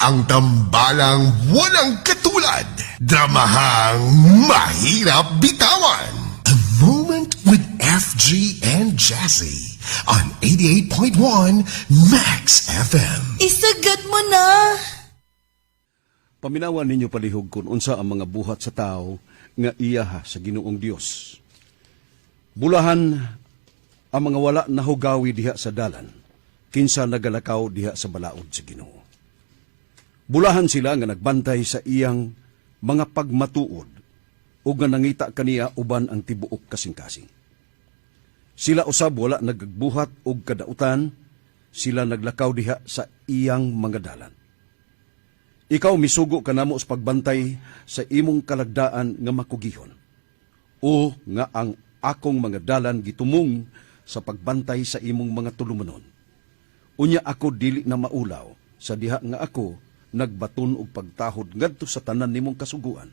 Ang tambalang walang katulad. Dramahang mahirap bitawan. A Moment with FG and Jazzy on 88.1 Max FM. Isagad mo na! Paminawan ninyo palihog kung unsa ang mga buhat sa tao nga iyaha sa Ginoong Dios. Bulahan ang mga wala na hugawi diha sa dalan, kinsa nagalakaw diha sa balaod sa Ginoo. Bulahan sila nga nagbantay sa iyang mga pagmatuod o nga nangita kaniya uban ang tibuok kasing-kasing. Sila usab wala nagbuhat og kadautan, sila naglakaw diha sa iyang mga dalan. Ikaw misugo ka namo sa pagbantay sa imong kalagdaan nga makugihon, o nga ang akong mga dalan gitumong sa pagbantay sa imong mga tulumanon. Unya ako dili na maulaw sa diha nga ako nagbaton og pagtahod ngadto sa tanan nimong kasuguan.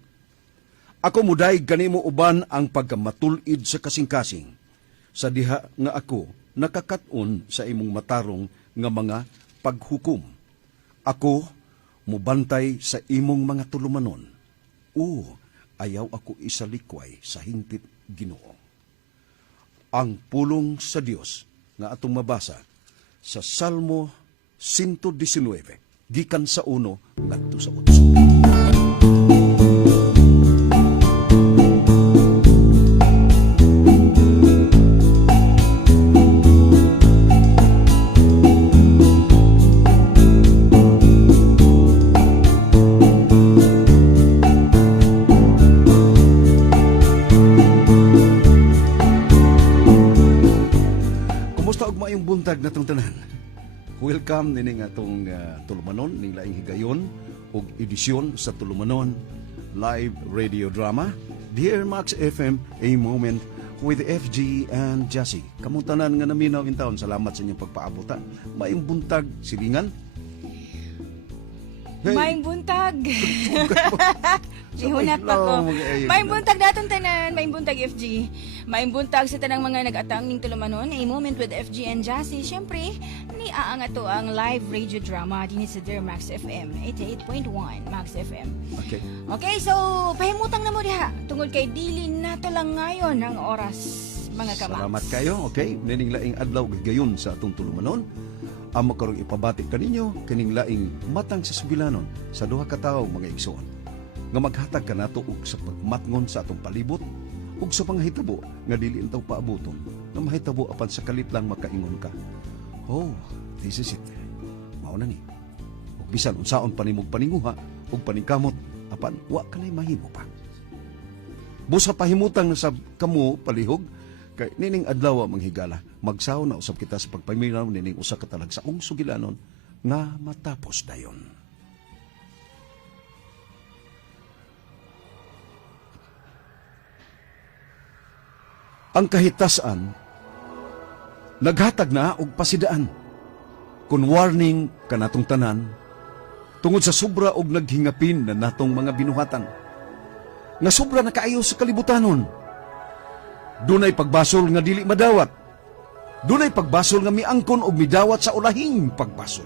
Ako muday kanimo uban ang pagkamatulid sa kasing-kasing sa diha nga ako nakakat-on sa imong matarong nga mga paghukom. Ako mubantay sa imong mga tulumanon. O ayaw ako isalikway sa hingpit Ginoo. Ang pulong sa Dios nga atong mabasa sa Salmo 119 gikan sa 1 ngadto sa 8. Buntag na itong tanan. Welcome nining atong tulumanon, ning laing higayon o edisyon sa tulumanon live radio drama Dear Max FM, A Moment with FG and Jazzy. Kamutanan nga naminaw in taon, salamat sa inyong pagpaabutan. Maayong buntag, silingan. Hey. Maayong buntag. Ihunat pa ko. Maayong buntag datong tanan, maayong buntag FG. Maayong buntag sa tanang mga nag-atang ning tulumanon, A Moment with FG and Jazzy. Syempre, ni aang ato ang live radio drama din sa Dear Max FM, 88.1 Max FM. Okay, so pahimutang na mo diha tungod kay dili nato lang ngayon ang oras, mga kamax. Salamat kayo. Okay, nining laing adlaw gayon sa atong tulumanon. Amo karong ipabati kaninyo kining laing matang sa sugilanon sa duha ka tawo mga igsoon nga maghatag kanato og sa pagmatngon sa atong palibot ug sa mga hitabo nga dili intaw paabuton nga mahitabo apan sa kalit lang makaingon ka. Oh, this is it. Mao na ni. Ug bisan unsaon pa nimong paninguha ug paningkamot apan wa kanay mahimo pa. Busa pahimutang na sab kamo palihog kay nining adlaw manghigala. Magsaw na usab kita sa pagpaminaw nining usa ka talagsaong sugilanon nga matapos dayon. Ang kahitasan naghatag na og pasidaan kun warning kanatong tanan tungod sa sobra og naghingapin na natong mga binuhatan nga sobra na kaayo sa kalibutanon. Dunay pagbasol nga dili madawat. Dunay pagbasol nga miangkon og midawat sa ulahing pagbasol.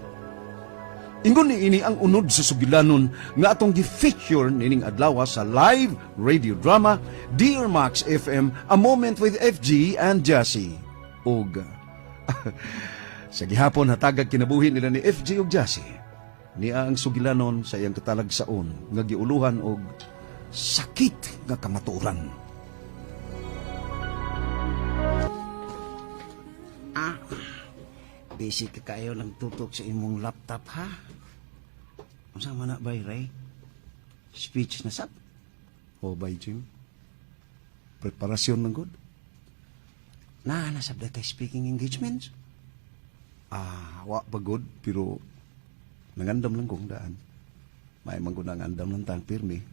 Ingon ni ini ang unod sa sugilanon nga atong gi-feature nining adlaw sa live radio drama Dear Max FM, A Moment with FG and Jazzy. Og sa gihapon hatagag kinabuhi nila ni FG ug Jazzy. Niya ang sugilanon sa iyang katalagsaon nga giuluhan og sakit nga kamatuoran. Busy ka kayo lang tutok sa imong laptop, ha? Ang sama na ba, Ray? Speech na sab? O bay, Jim? Preparasyon ng good? Nasab na tayo speaking engagements? Wa pa good, pero nangandam lang kong daan. May manggunang andam lang tang pirmi.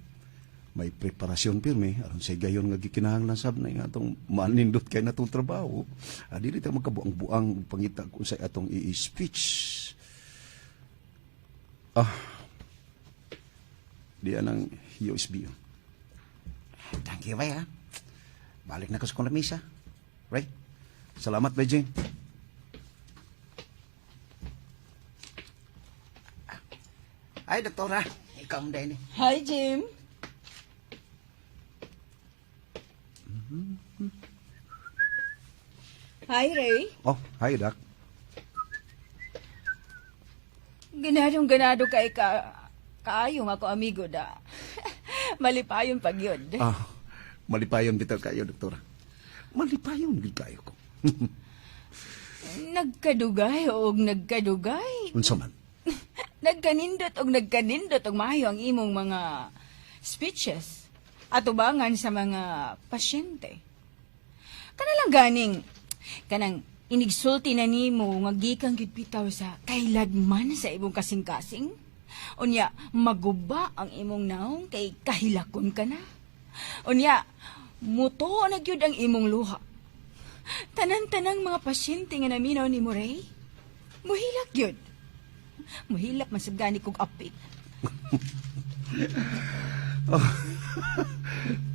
May preparasyon pirmi, aron sa gayon nga gikinahanglan sab na nga atong manindot kay natong trabaho. Dili ta magkabuang-buang pangita kung sa atong i-speech. Di anang USB. Thank you, Ray, ha? Balik na ko sa lamisa. Ray, salamat, Beijing. Ay, doktora. Ikaw mo din eh. Hi, Jim. Hi, Ray. Oh, hi, Doc. Ganadong-ganado kay kaayong ako, amigo da. Malipayon pag yun. Ah, malipayon bitaw kayo, doktora. Malipayon gid kayo ko. Nagkadugay o nagkadugay. Unsa man? Nagkanindot og maayo ang imong mga speeches at ubangan sa mga pasyente. Kanalang ganing, kanang inigsulti na nimo nga gikan gyud bitaw sa kailadman sa imong kasing-kasing. Unya, maguba ang imong naong kay kahilakon ka na. Unya, muto na gyud ang imong luha. Tanan-tanang mga pasyente nga naminaw ni Ray, muhilak gyud. Muhilak man sad gani kog apit.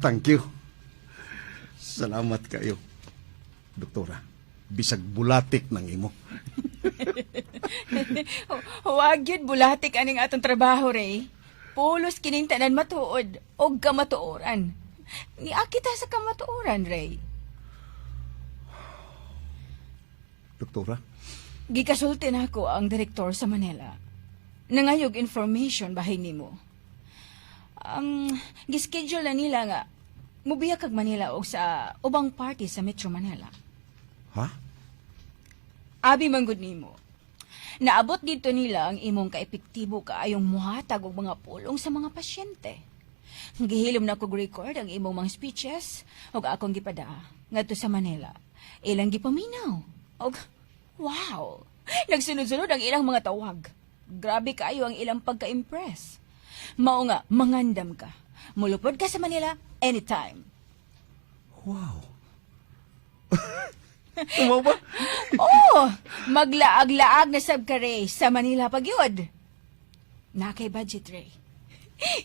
Thank you. Salamat kayo, doktora. Bisag bulatik ng imo. Huwag yun bulatik aning atong trabaho, Ray. Pulos kining tanan matuod o kamatuoran. Niakita sa kamatuoran, Ray. Doktora? Gikasulti na ako ang direktor sa Manila. Nangayog information bahay nimo. Gischedule na nila nga mubiya kag Manila o sa ubang party sa Metro Manila. Ha? Abi manggod nimo. Naabot dito nila ang imong kaepektibo kaayong muhatag og mga pulong sa mga pasyente. Gihilom na kog record ang imong mga speeches ug akong gipada ngadto sa Manila. Ilang gipaminaw. Og wow, nagsunod-sunod ang ilang mga tawag. Grabe kaayo ang ilang pagka-impress. Mao nga mangandam ka. Mulupod ka sa Manila anytime. Wow. Tumaw ba? Oh, maglaag-laag na sab ka, Ray, sa Manila pagyod. Nakay budget, Ray.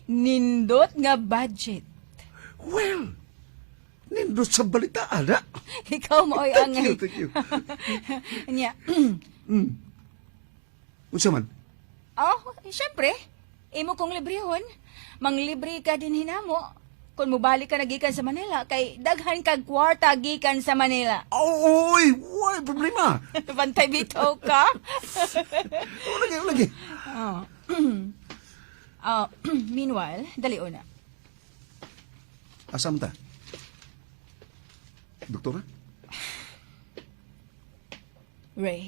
Nindot nga budget. Well, nindot sa balita, ada. Ikaw mo ay angay. Thank you. Anya. Unsa man? Oh, syempre. Imo kong librehon. Manglibre ka din hinamo. Kung mubalik ka na gikan sa Manila, kay daghan kag kwarta gikan sa Manila. Oy, why problema? Bantay bitaw ka. Lagi. Meanwhile, dali una. Asam ta? Doktora? Ray,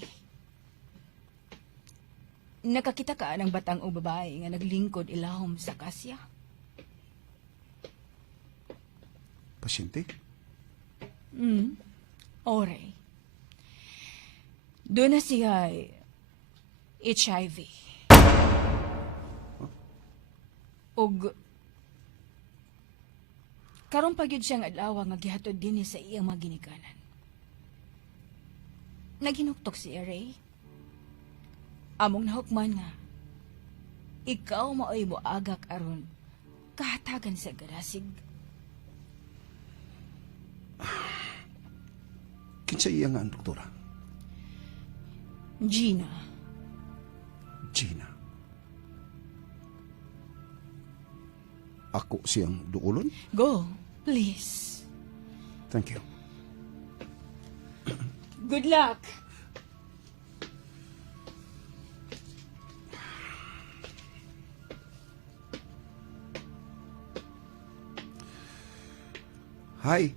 nakakita ka ng batang o babae nga naglingkod ilahom sa kasya? Pasyente? O Ray, doon na siya HIV. Og karon pa gyud siyang adlaw nga gihatod dinhi sa iyang mga ginikanan. Naginuktok si Ray. Among nahukman nga ikaw maoy moagak aron kahatagan sa garasig. Kinsa iya nga ang doktora? Gina. Gina. Ako siyang duulon? Go, please. Thank you. Good luck. Hi.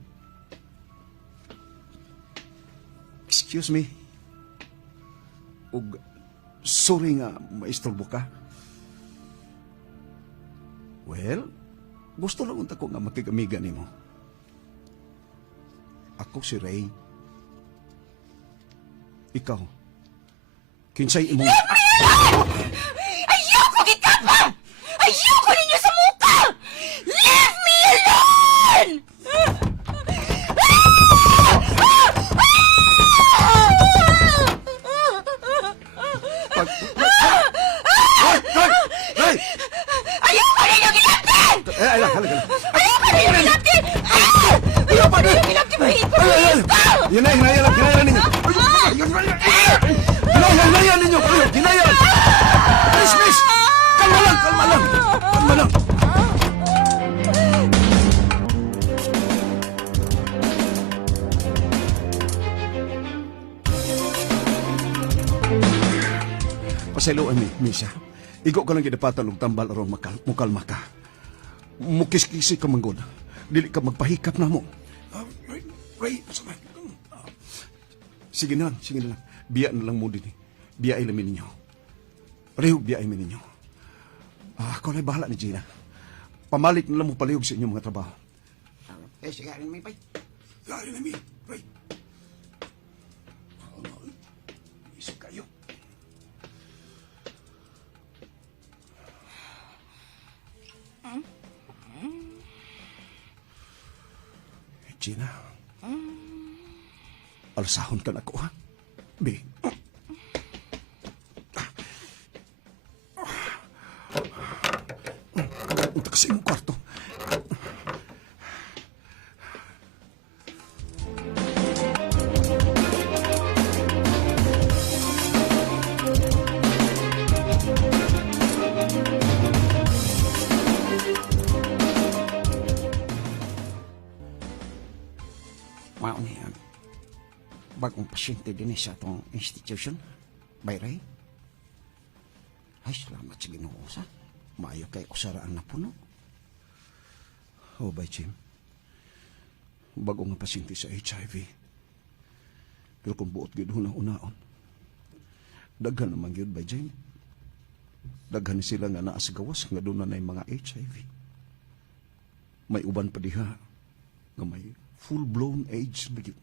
Excuse me. Ug sorry nga maistorbo ka. Well, gusto lang unta ko nga makigamiga nimo. Ako si Ray. Ikaw. Kinsay imong... Ayoko kita pa! Ayoko ninyo sa muka! Leave me alone! Ray! Ayoko ninyo gilapin! Halika. Ayoko ninyo gilapin! Ayoko ninyo gilapin! Hinaya ninyo. Hinaya ninyo. Hinaya. Miss. Kalma lang. pasaylo ani, Misa. Igo ka lang gidapatan og tambal aron mukalma ka. Mukiskisi ka manggod. Dili ka magpahikap na mo. Ray, samay. Sige na lang. Biya na lang mo din. Biya ilamin ninyo. Palihog biya ilamin ninyo. Ako na bahala ni Gina. Pamalit na lang mo palihog sa inyong mga trabaho. Sige, arin may pay. Gari na mi, Ray. Isip kayo. Gina. Alasahon ka na ko, ha? Be. Unta ka sa imong kwarto. Mao ni bagong pasyente din sa atong institution. Bayray. Ay, salamat sa Ginoo sa. Maayo kay usaraan na puno. Oh, bay, Jim. Bago nga pasyente sa HIV. Pero kung buot gid una-unaon, daghan naman yun, bay, Jim. Daghan sila nga naa sa gawas nga doon na mga HIV. May uban pa diha nga may full-blown AIDS na yun.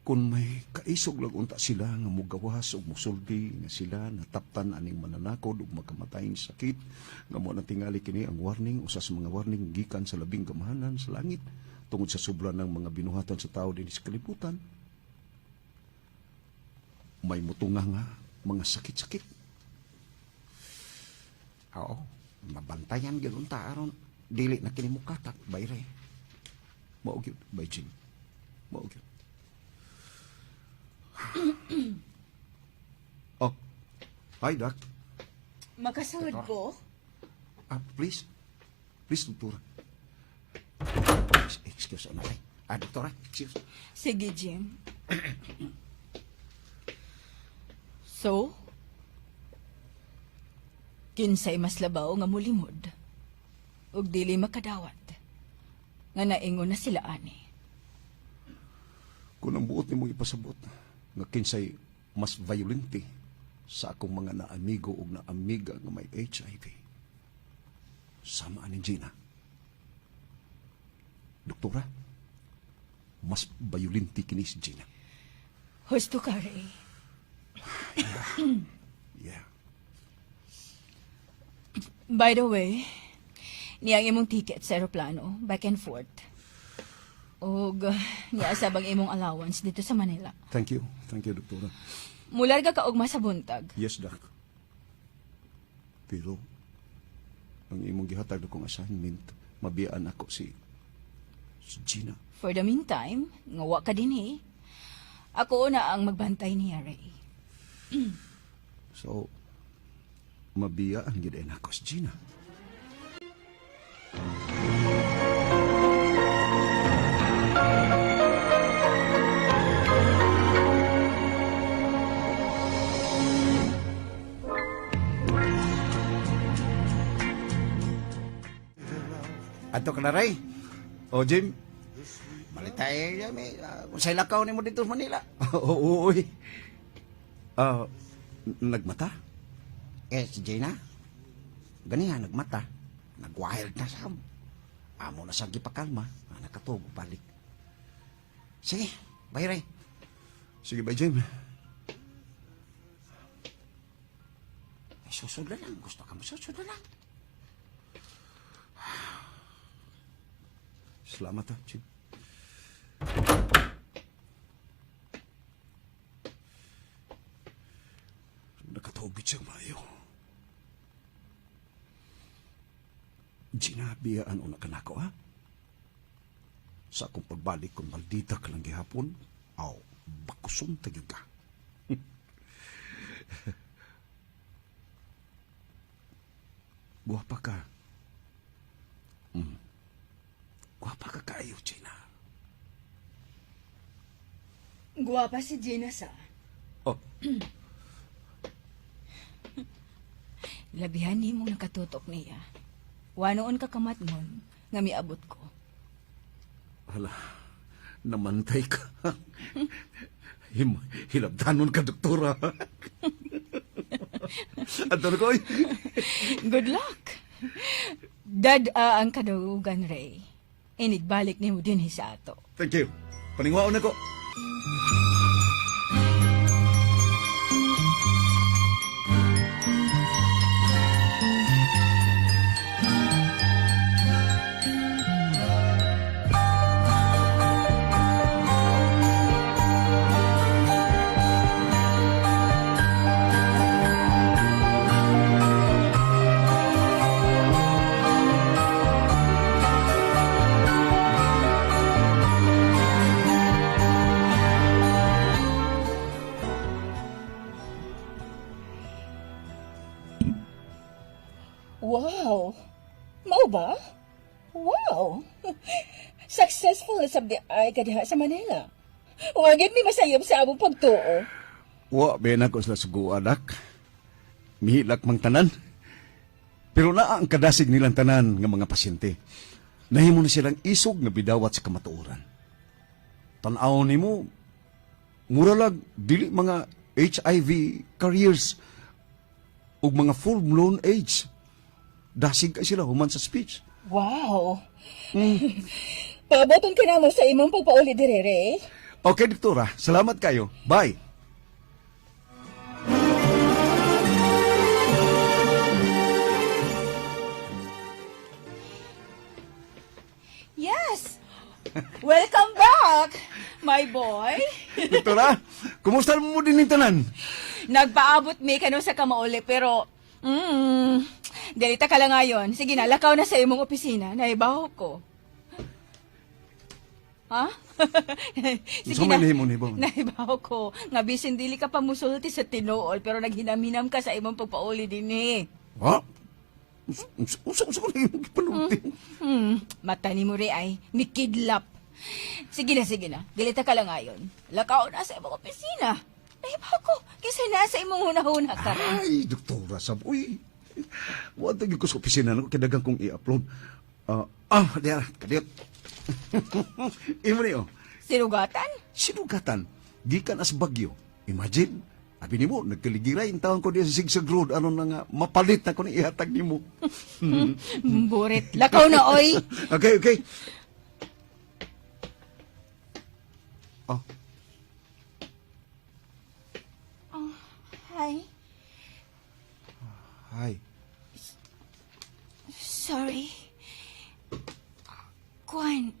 Kung may kaisog lang unta sila nga mugawas o musuldi nga sila nataptan aning mananakod o magkamatay sa sakit nga mo na tingali kini ang warning usa sa mga warning gikan sa labing gamahanan sa langit tungod sa sobra ng mga binuhatan sa tao din sa kalibutan. May mutunga nga mga sakit-sakit. Oo, mabantayan gyud unta aron dili na kini mukatak, Bayray. Mao gyud, bay Jim. Mao gyud. Oh, hi, Doc. Makasahod ko? Please. Please, doktora. Excuse me. Doktora, excuse. Sige, Jim. So, kinsay mas labaw nga mulimod ug dili makadawat nga naingon na sila ani. Kung ang buot ni mong ipasabot, nga kinsay mas violente sa akong mga naamigo o naamiga nga may HIV. Sama ni Gina. Doktora, mas violente kini si Gina. Husto ka, Ray. Yeah. By the way, niyang imong ticket sa aeroplano, back and forth. Og niya sabang imong allowance dito sa Manila. Thank you. Thank you, doktora. Mularga ka og masabuntag. Yes, Doc. Pero, ang imong gihatag akong assignment, mabiyaan ako si Gina. For the meantime, ngawa ka din eh. Ako na ang magbantay niya, Ray. So, mabiyaan gid ako si Gina. Ato ka na, Ray. Oh, Jim. Balitay, kung sa'y lakaw ni mo dito sa Manila. Oo, uy. Nagmata? Si Gina, ganiha, nagmata. Nag-wild na sa amo na sa gipakalma. Nakatubo balik. Sige, bye, Ray. Sige ba, Jim? Susod na lang. Gusto ka mo, susod na lang. Salamat ha, Jim. Nakatubig siyang mayo. Ginabiyaan o nakanako, ha? Sa akong pagbalik kung maldita ka lang gihapon, aw, bakusong tagyo ka. Guwapa ka. Guwapa ka kayo, Gina. Guwapa si Gina sa. Oh, Labihan ni mong nakatutok niya. Wanoon ka kamatngon nga miabot ko. hala, namantay ka. Hilabdanon ka, doktora. Anton ko, oy. Good luck. Dad ang kadalugan, Ray. Inigbalik ni mo din sa ato. Thank you. Paningwaon ako. Wow! Mao ba? Wow! Successful as of the eye ka diha sa Manila. Wagid mi masayop sa among pagtuo. Wa, ben ako sila sugo, anak. Mihilak mang tanan. Pero naa ang kadasig nilang tanan nga mga pasyente. Nahimo na silang isog nga bidawat sa kamatuoran. Tan-aw nimo, mura lang, dili mga HIV carriers ug mga full-blown AIDS. Dasig ka sila human sa speech. Wow! Paaboton ka na mo sa imong pagpauli dire, Ray. Okay, doktora. Salamat kayo. Bye. Yes! Welcome back, my boy. Doktora, kumusta mo din yung tanan? Nagpaabot mi kano sa kamauli pero delita ka lang ngayon. Sige na, lakaw na sa imong opisina. Naibaho ko. Ha? Gusto mo nahimo ni Bon? Naibaho ko. Nga bisin dili ka pa musulti sa tinuol pero naghinam-hinam ka sa imong pagpauli din eh. Ha? Usa ko na yung panutin. Mata ni mo rin ay mikidlap. Sige na. Delita ka lang ngayon. Lakaw na sa imong opisina. Naibaho ko. Kasi nasa imong hunahuna ka rin. Ay, doktora, uy. Wala ko sa opisina na kadagang kong i-upload. Diyan, kadiyot. Imo niyo, Sinugatan? sinugatan, gikan as bagyo. Imagine, abi nimo, nagkaligiray, yung taon ko diya sa Sigsag Road, ano na nga, mapalit na ko ni ihatag nimo. Burit. Lakaw na, oy. Okay. Oh, Hi. hi. Sorry. Kwan.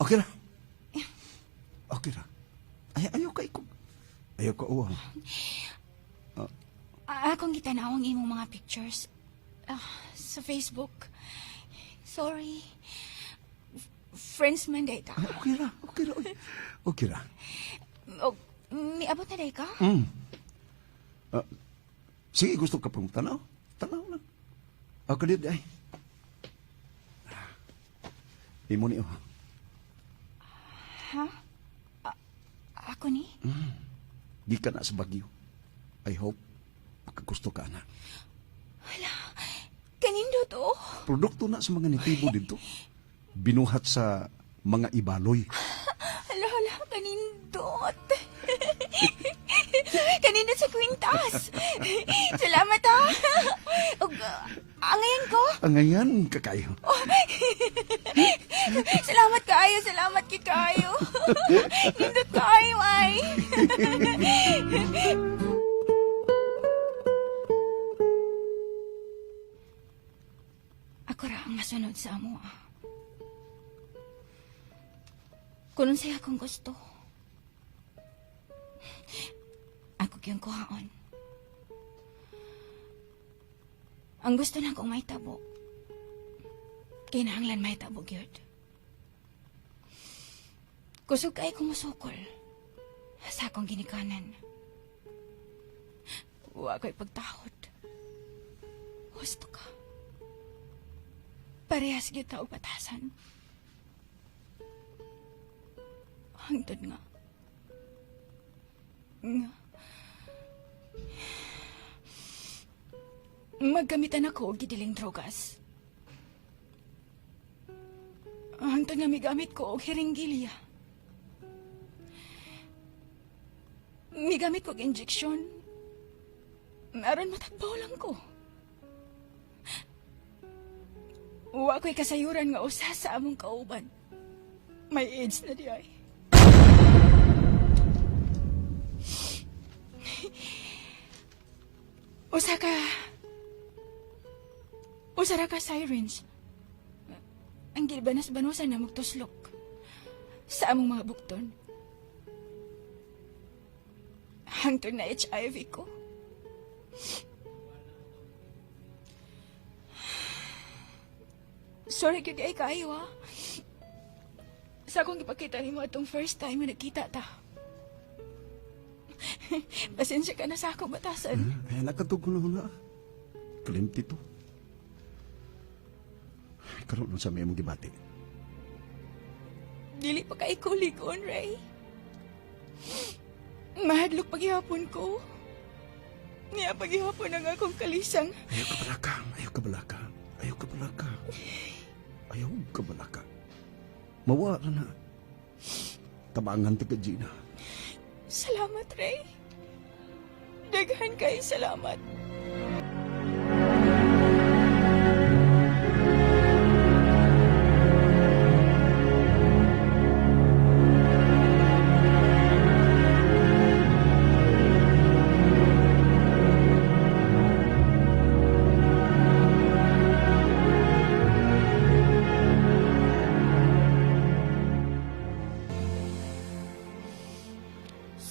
Okay na. Okay na. Ayaw ka ikog. Ayaw ka uwang. Akong gitanawang imong mga pictures sa Facebook. Sorry. Friends man day ta. Okay na. Uy. Okay na. Miabot na day ka? Sige, gusto ka pang tanaw? Tanaw lang. Ako din, ay. Imo niyo. Ha? Ako ni? Di ka na sa Bagyo. I hope makagusto ka na. Wala. Kanindo to. Produkto na sa mga nitibo dito. Binuhat sa mga ibaloy. Hala, kanindot. Kanindot sa kwintas. Salamat ha. Angayan ko. Ang ngayon, kakayo. Salamat kikayo. Nindot kayo ay. Ako ra ang masunod sa amo. Kung siya akong gusto. Ako kiyang kuhaon. Ang gusto na akong may tabo. Kinahanglan may tabo, gyud. Kusog kay kumusukol sa akong ginikanan. Wa ko'y pagtahod. Gusto ka. parehas gyud ta og batasan. Hangtod nga. Maggamitan ako og gidiling drogas. Hangtod nga migamit ko og hiringgilya. Migamit ko og injeksyon. Aron matagbaw lang ko. Wa ko'y kasayuran nga usa sa among kauban. May AIDS na di ay. Usa ra ka sirens. Ang gilbanas-banusan na magtuslok sa among mga bukton. Hangtod na HIV ko. Sorry gyud ay kayo ha. Sa akong ipakita nimo atong first time na nagkita ta. Pasensya ka na sa akong batasan. Ay, nakatugon na na. Kalimti to. Karoon nun sa may mong gibati. Dili pa kay kuligon, Ray. Mahadlok paghihapon ko. Niya paghihapon ang akong kalisang. Ayaw ka balaka. Ayaw ka balaka. Ayaw ka balaka. Ayaw ka balaka. Mawara na. Tabangan ti ka, Gina. Salamat, Ray. Daghan kay salamat.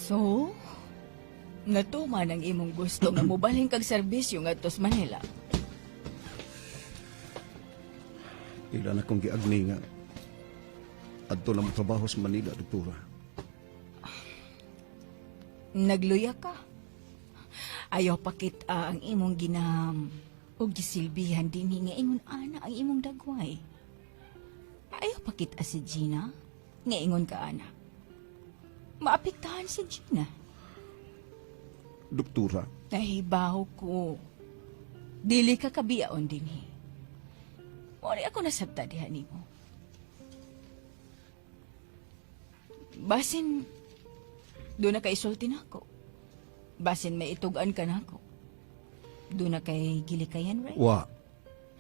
So, natuman ang imong gusto nga mubalhin kag serbisyo ngadto sa Manila. Ila na kong giagni nga. Adto na mo trabaho sa Manila, doktora. Nagluya ka. Ayaw pakita ang imong ginam o gisilbihan din nga ingon ana ang imong dagway. Ayaw pakita si Gina nga ingon ka ana. Maapektahan si Gina. Doktora, Nahibaw ko. Dili ka kabiyaon din eh. Mori ako nasabta diha nimo. Basin, doon na kay isulti na ako. Basin may itugan ka na ako. Doon na kay gilikayan, right? wa.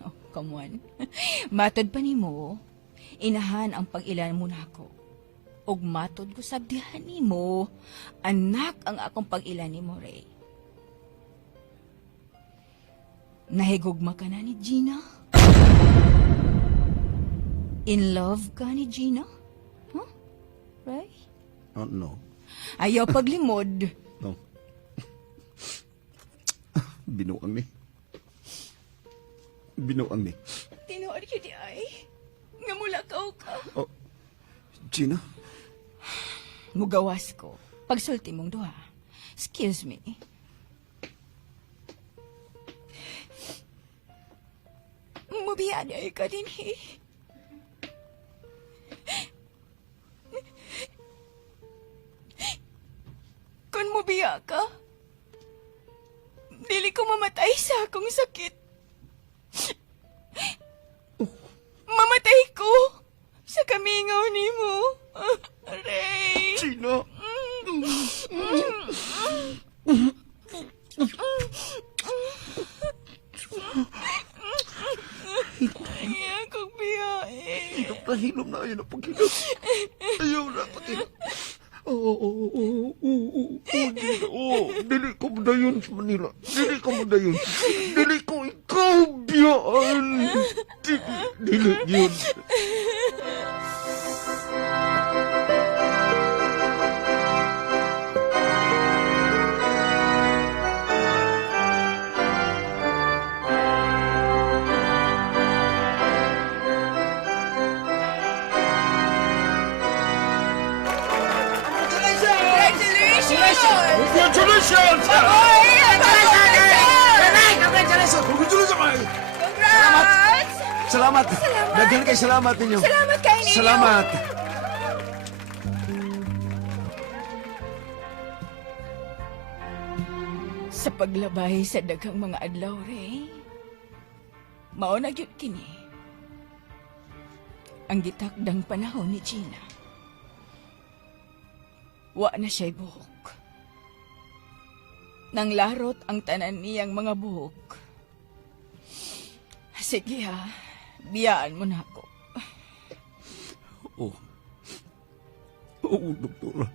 Oh, come on. Matod pa nimo, inahan ang pag-ilan mo na ako. Og matod ko sabdihan nimo, anak ang akong pag-ilan nimo, Ray. Nahigugma ka na ni Gina? In love ka ni Gina? Huh? Ray? No. Ayaw paglimod. No. Binuang ni. Binuang ni. Tinuod yun di ay. Nga mula ka. Oh, Gina? Mugawas ko. Pagsulti mong duha. Excuse me. Mubiyan ay ka din eh. Kung mubiya ka, dili ko mamatay sa akong sakit. Mamatay ko sa kamingaw nimo. Ray. Gina! Ay, akong biyahe. Hilom na hilom na. Ayaw na paghilom. Ayaw na paghilom. Gina. Dili ko madayon sa Manila. Dili ko madayon. Dili ko ikaw biyaan. Dili yun. Congratulations! Congratulations! Congratulations! Congrats! Salamat. Daghan kay salamat ninyo. Salamat kayo ninyo. Salamat. Sa paglabay sa daghang mga adlaw, Ray, mao na gyud kini ang gitakdang panahon ni Gina. Wa na siya'y buhok. Nang larot ang tanan niyang mga buhok. Sige ha, biyaan mo na ako. Oh. Oh, doktora.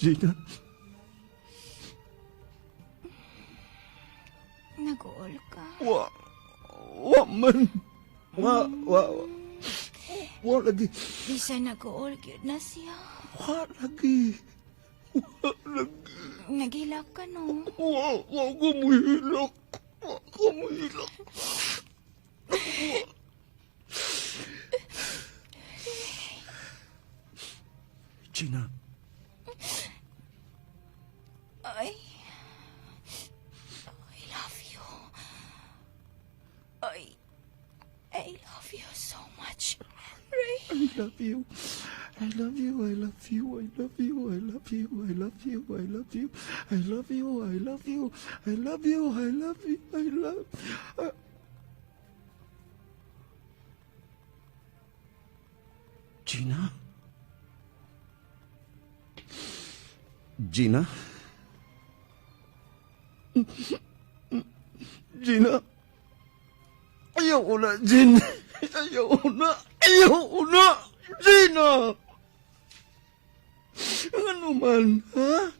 Gina, Nag-uol ka. wa man. Wa lagi. Bisa nag-uol gyud na siya. Wa lagi. Nagilak ka no. Wa ko muhilak. Wa ko muhilak. Gina, I love you. I love you so much, Ray. I love you. I love you. I love you. I love you. I love you. I love you. I love you. I love you. I love you. I love you. I love you. I love. Gina? Gina? Gina? Ayaw ko na, Gin. Ayaw ko na. Ayaw ko na. Gina! Ano man, ha?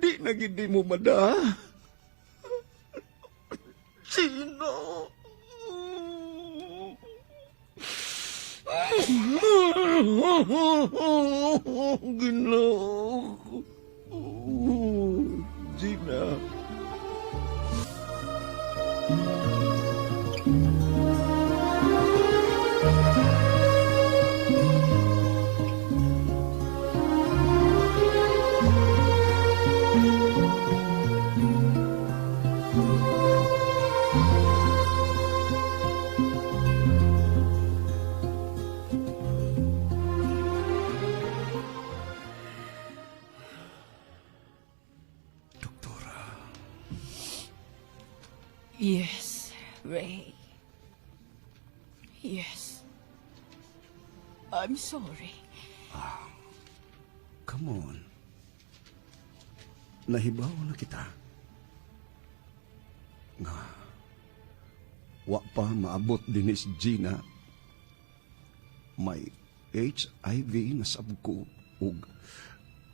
Di na gindi mo mada. Gina! Ginoo. Gina. Yes, Ray. Yes. I'm sorry. Come on. Nahibaw na kita. Nga. Wa pa maabot din si Gina. May HIV na sab ko ug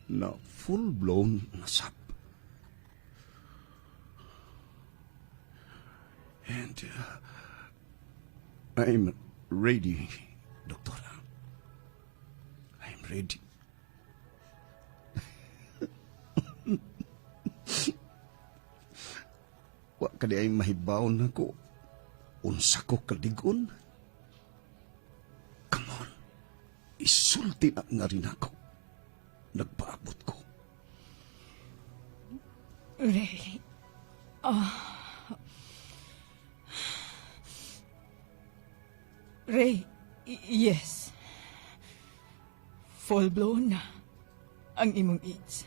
na full-blown na sab. And I'm ready, Doktora. I'm ready. Wa kadi ay mahibaw na ko. Unsa ko kaligon? Come on. Isulti na nga rin ako. Nagpaabot ko. Ray. Ray, yes. Full-blown na ang imong AIDS.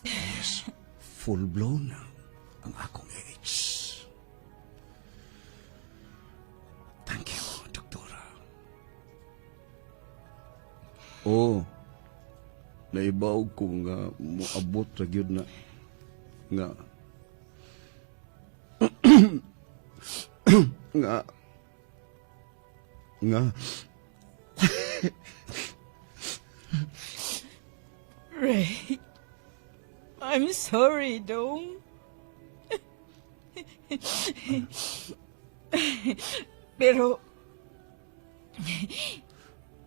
Yes, full-blown na ang akong AIDS. Thank you, Doktora. Oh, naibaw ko nga moabot ra gyud na nga nga Ray, I'm sorry, Dong. Pero,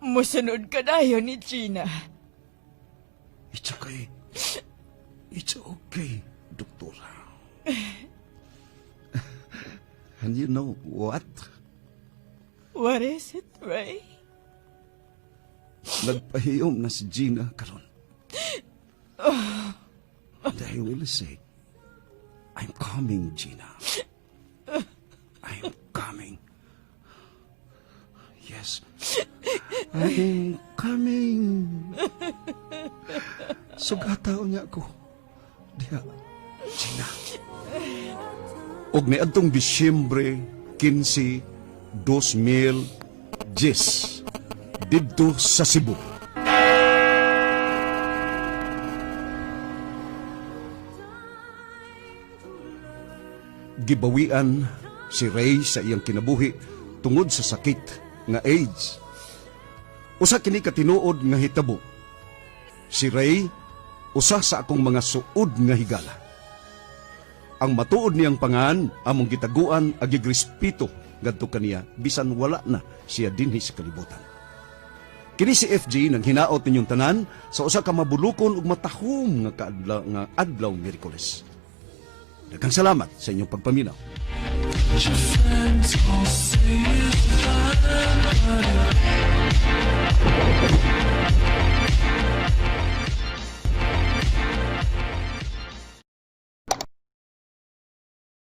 musunod ka dayon ni Gina. it's okay. It's okay, Doktora. And you know what? What is it, Ray? Nagpahiyom na si Gina karon. And I will say, I'm coming, Gina. I'm coming. Yes. I'm coming. Sugataw niya ako. Diha, Gina. Og niadtong Disyembre 15, 2010, didto sa Cebu. Gibawian si Ray sa iyang kinabuhi tungod sa sakit nga AIDS. Usa kini katinuod nga hitabo. Si Ray usa sa akong mga suod nga higala. Ang matuod niyang pangan among gitaguan ag gigrespeto ngadto kaniya bisan wala na siya dinhi sa kalibutan. Kini si FG nang hinaot ninyong tanan sa usa ka mabulukon ug matahom nga adlaw Miyerkules. Daghang salamat sa inyong pagpaminaw. Your friends all say it's fine, but